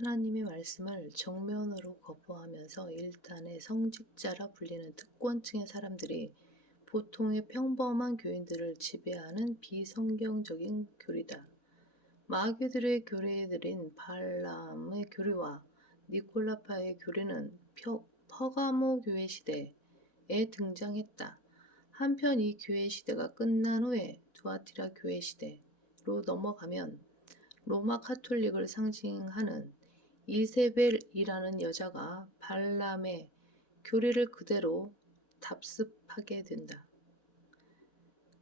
하나님의 말씀을 정면으로 거부하면서 일단의 성직자라 불리는 특권층의 사람들이 보통의 평범한 교인들을 지배하는 비성경적인 교리다. 마귀들의 교리들인 발람의 교리와 니콜라파의 교리는 퍼가모 교회 시대에 등장했다. 한편 이 교회 시대가 끝난 후에 두아티라 교회 시대로 넘어가면 로마 카톨릭을 상징하는 이세벨이라는 여자가 발람의 교리를 그대로 답습하게 된다.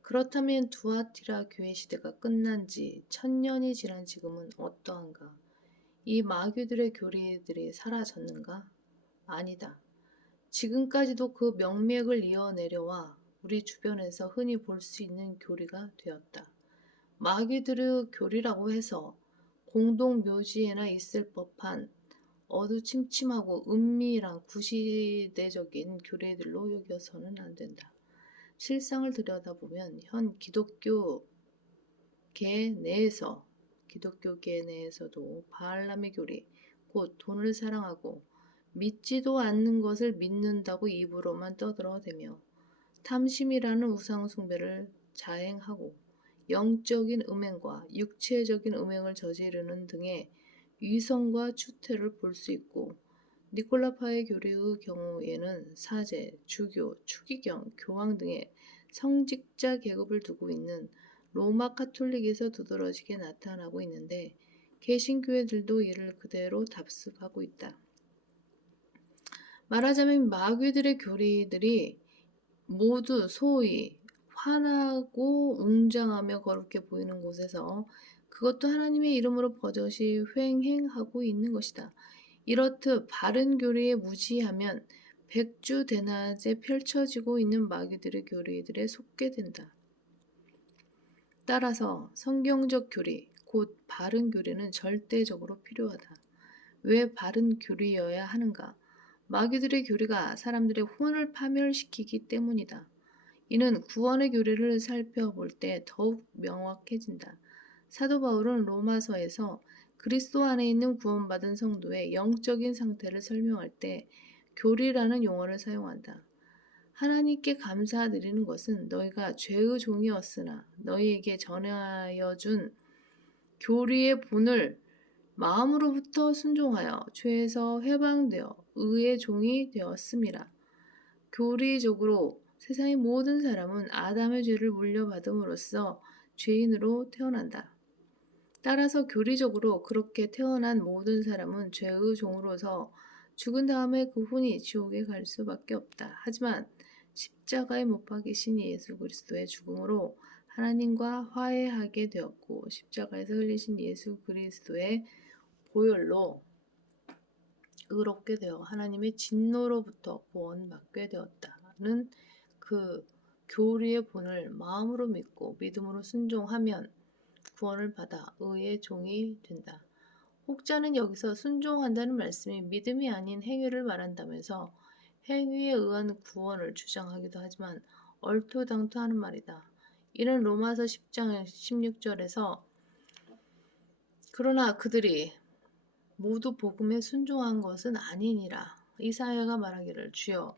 그렇다면 두아티라 교회 시대가 끝난 지 1000년이 지난 지금은 어떠한가? 이 마귀들의 교리들이 사라졌는가? 아니다. 지금까지도 그 명맥을 이어내려와 우리 주변에서 흔히 볼 수 있는 교리가 되었다. 마귀들의 교리라고 해서 공동묘지에나 있을 법한 어두침침하고 은밀한 구시대적인 교리들로 여겨서는 안 된다. 실상을 들여다보면 현 기독교계 내에서도 바알람의 교리, 곧 돈을 사랑하고 믿지도 않는 것을 믿는다고 입으로만 떠들어대며 탐심이라는 우상숭배를 자행하고 영적인 음행과 육체적인 음행을 저지르는 등의 위선과 추태를 볼 수 있고, 니콜라파의 교리의 경우에는 사제, 주교, 추기경, 교황 등의 성직자 계급을 두고 있는 로마 카톨릭에서 두드러지게 나타나고 있는데, 개신교회들도 이를 그대로 답습하고 있다. 말하자면 마귀들의 교리들이 모두 소위 환하고 웅장하며 거룩해 보이는 곳에서 그것도 하나님의 이름으로 버젓이 횡행하고 있는 것이다. 이렇듯 바른 교리에 무지하면 백주대낮에 펼쳐지고 있는 마귀들의 교리들에 속게 된다. 따라서 성경적 교리, 곧 바른 교리는 절대적으로 필요하다. 왜 바른 교리여야 하는가? 마귀들의 교리가 사람들의 혼을 파멸시키기 때문이다. 이는 구원의 교리를 살펴볼 때 더욱 명확해진다. 사도 바울은 로마서에서 그리스도 안에 있는 구원받은 성도의 영적인 상태를 설명할 때 교리라는 용어를 사용한다. 하나님께 감사드리는 것은 너희가 죄의 종이었으나 너희에게 전하여 준 교리의 본을 마음으로부터 순종하여 죄에서 해방되어 의의 종이 되었음이라. 교리적으로 세상의 모든 사람은 아담의 죄를 물려받음으로써 죄인으로 태어난다. 따라서 교리적으로 그렇게 태어난 모든 사람은 죄의 종으로서 죽은 다음에 그 혼이 지옥에 갈 수밖에 없다. 하지만 십자가에 못 박이신 예수 그리스도의 죽음으로 하나님과 화해하게 되었고, 십자가에서 흘리신 예수 그리스도의 보혈로 의롭게 되어 하나님의 진노로부터 구원받게 되었다는 그 교리의 본을 마음으로 믿고 믿음으로 순종하면 구원을 받아 의의 종이 된다. 혹자는 여기서 순종한다는 말씀이 믿음이 아닌 행위를 말한다면서 행위에 의한 구원을 주장하기도 하지만 얼토당토하는 말이다. 이는 로마서 10장 16절에서 그러나 그들이 모두 복음에 순종한 것은 아니니라. 이사야가 말하기를 주여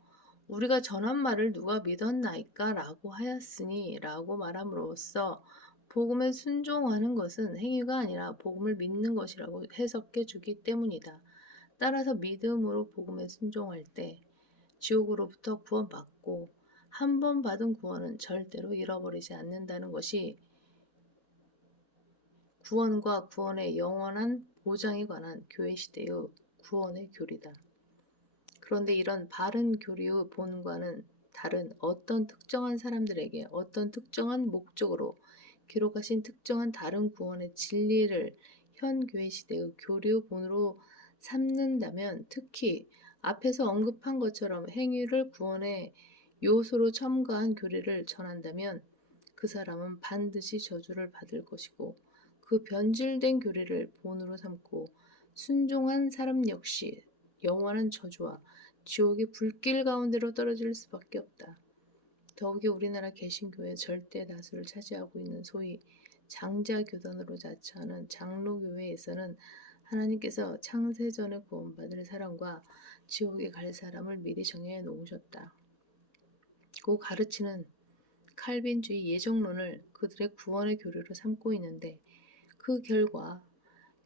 우리가 전한 말을 누가 믿었나이까 라고 하였으니 라고 말함으로써 복음에 순종하는 것은 행위가 아니라 복음을 믿는 것이라고 해석해 주기 때문이다. 따라서 믿음으로 복음에 순종할 때 지옥으로부터 구원받고 한 번 받은 구원은 절대로 잃어버리지 않는다는 것이 구원과 구원의 영원한 보장에 관한 교회 시대의 구원의 교리다. 그런데 이런 바른 교리의 본과는 다른 어떤 특정한 사람들에게 어떤 특정한 목적으로 기록하신 특정한 다른 구원의 진리를 현 교회 시대의 교리의 본으로 삼는다면, 특히 앞에서 언급한 것처럼 행위를 구원의 요소로 첨가한 교리를 전한다면 그 사람은 반드시 저주를 받을 것이고, 그 변질된 교리를 본으로 삼고 순종한 사람 역시 영원한 저주와 지옥의 불길 가운데로 떨어질 수밖에 없다. 더욱이 우리나라 개신교의 절대 다수를 차지하고 있는 소위 장자교단으로 자처하는 장로교회에서는 하나님께서 창세전에 구원받을 사람과 지옥에 갈 사람을 미리 정해 놓으셨다. 고 가르치는 칼빈주의 예정론을 그들의 구원의 교리로 삼고 있는데 그 결과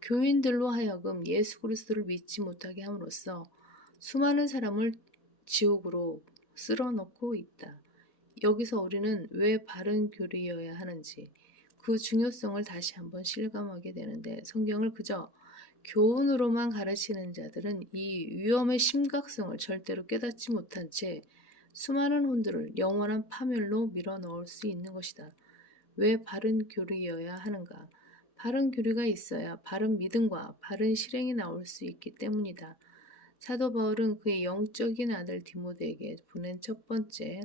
교인들로 하여금 예수 그리스도를 믿지 못하게 함으로써 수많은 사람을 지옥으로 쓸어넣고 있다. 여기서 우리는 왜 바른 교리여야 하는지 그 중요성을 다시 한번 실감하게 되는데 성경을 그저 교훈으로만 가르치는 자들은 이 위험의 심각성을 절대로 깨닫지 못한 채 수많은 혼들을 영원한 파멸로 밀어넣을 수 있는 것이다. 왜 바른 교리여야 하는가? 바른 교리가 있어야 바른 믿음과 바른 실행이 나올 수 있기 때문이다. 사도 바울은 그의 영적인 아들 디모데에게 보낸 첫 번째